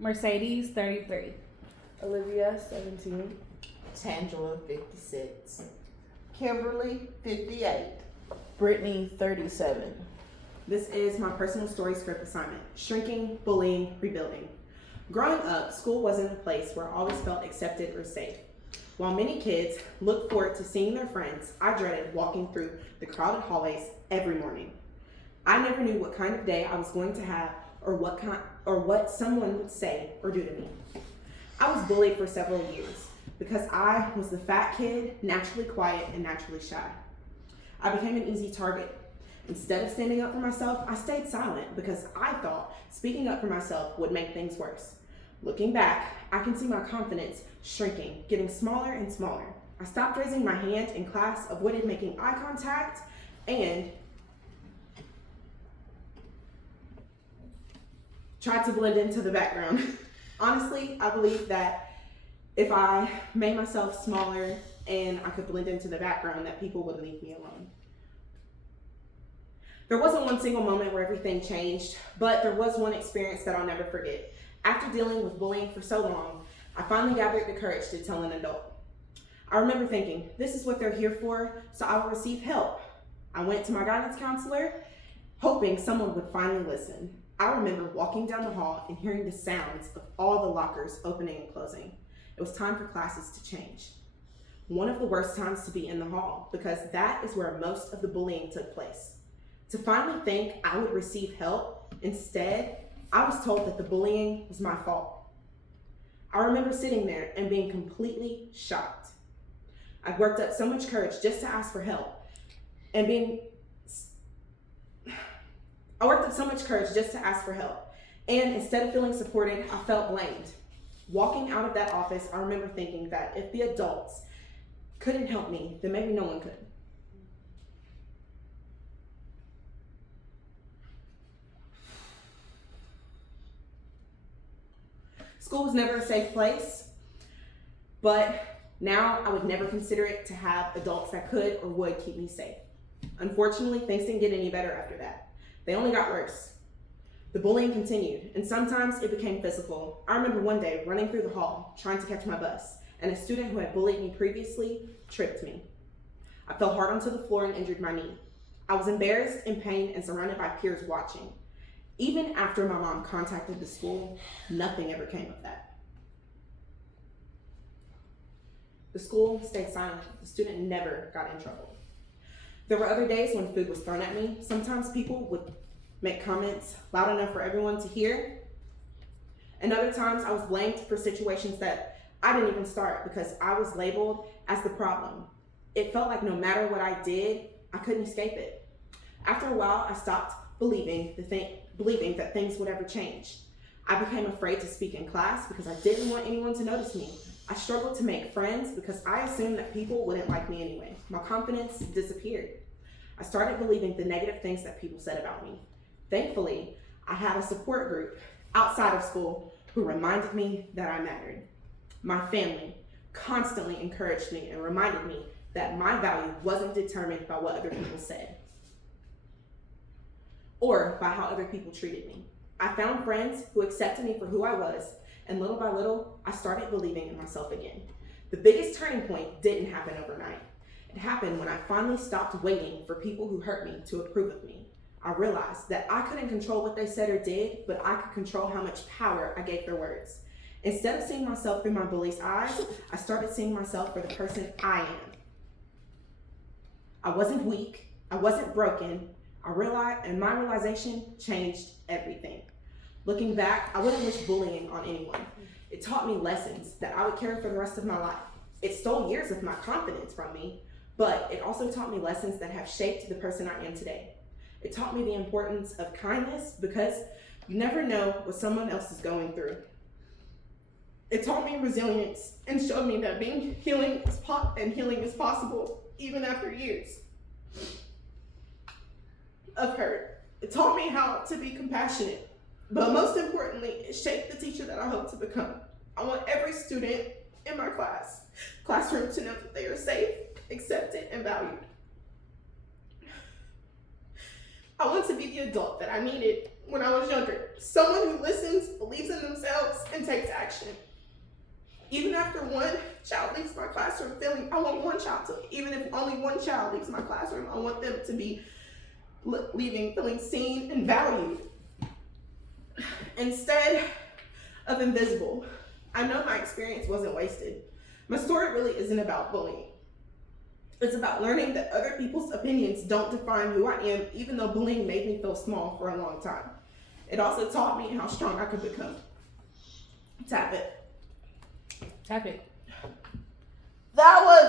Mercedes, 33. Olivia, 17. Tangela, 56. Kimberly, 58. Brittany, 37. This is my personal story script assignment: shrinking, bullying, rebuilding. Growing up, school wasn't a place where I always felt accepted or safe. While many kids looked forward to seeing their friends, I dreaded walking through the crowded hallways every morning. I never knew what kind of day I was going to have or what someone would say or do to me. I was bullied for several years because I was the fat kid, naturally quiet and naturally shy. I became an easy target. Instead of standing up for myself, I stayed silent because I thought speaking up for myself would make things worse. Looking back, I can see my confidence shrinking, getting smaller and smaller. I stopped raising my hand in class, avoided making eye contact, and tried to blend into the background. Honestly, I believe that if I made myself smaller and I could blend into the background, that people would leave me alone. There wasn't one single moment where everything changed, but there was one experience that I'll never forget. After dealing with bullying for so long, I finally gathered the courage to tell an adult. I remember thinking, this is what they're here for, so I will receive help. I went to my guidance counselor, hoping someone would finally listen. I remember walking down the hall and hearing the sounds of all the lockers opening and closing. It was time for classes to change. One of the worst times to be in the hall, because that is where most of the bullying took place. To finally think I would receive help, instead, I was told that the bullying was my fault. I remember sitting there and being completely shocked. I worked up so much courage just to ask for help, and instead of feeling supported, I felt blamed. Walking out of that office, I remember thinking that if the adults couldn't help me, then maybe no one could. School was never a safe place, but now I would never consider it to have adults that could or would keep me safe. Unfortunately, things didn't get any better after that. They only got worse. The bullying continued, and sometimes it became physical. I remember one day running through the hall, trying to catch my bus, and a student who had bullied me previously tripped me. I fell hard onto the floor and injured my knee. I was embarrassed, in pain, and surrounded by peers watching. Even after my mom contacted the school, nothing ever came of that. The school stayed silent. The student never got in trouble. There were other days when food was thrown at me. Sometimes people would make comments loud enough for everyone to hear. And other times I was blamed for situations that I didn't even start because I was labeled as the problem. It felt like no matter what I did, I couldn't escape it. After a while, I stopped believing that things would ever change. I became afraid to speak in class because I didn't want anyone to notice me. I struggled to make friends because I assumed that people wouldn't like me anyway. My confidence disappeared. I started believing the negative things that people said about me. Thankfully, I had a support group outside of school who reminded me that I mattered. My family constantly encouraged me and reminded me that my value wasn't determined by what other people said or by how other people treated me. I found friends who accepted me for who I was, and little by little, I started believing in myself again. The biggest turning point didn't happen overnight. It happened when I finally stopped waiting for people who hurt me to approve of me. I realized that I couldn't control what they said or did, but I could control how much power I gave their words. Instead of seeing myself through my bully's eyes, I started seeing myself for the person I am. I wasn't weak, I wasn't broken. And my realization changed everything. Looking back, I wouldn't wish bullying on anyone. It taught me lessons that I would carry for the rest of my life. It stole years of my confidence from me, but it also taught me lessons that have shaped the person I am today. It taught me the importance of kindness because you never know what someone else is going through. It taught me resilience and showed me that healing is possible even after years of hurt. It taught me how to be compassionate, but most importantly, it shaped the teacher that I hope to become. I want every student in my classroom to know that they are safe, accepted, and valued. I want to be the adult that I needed when I was younger. Someone who listens, believes in themselves, and and takes action. Even after one child leaves my classroom I want one child to, even if only one child leaves my classroom, I want them to be leaving feeling seen and valued instead of invisible. I know my experience wasn't wasted. My story really isn't about bullying. It's about learning that other people's opinions don't define who I am, even though bullying made me feel small for a long time. It also taught me how strong I could become. Tap it. Tap it. That was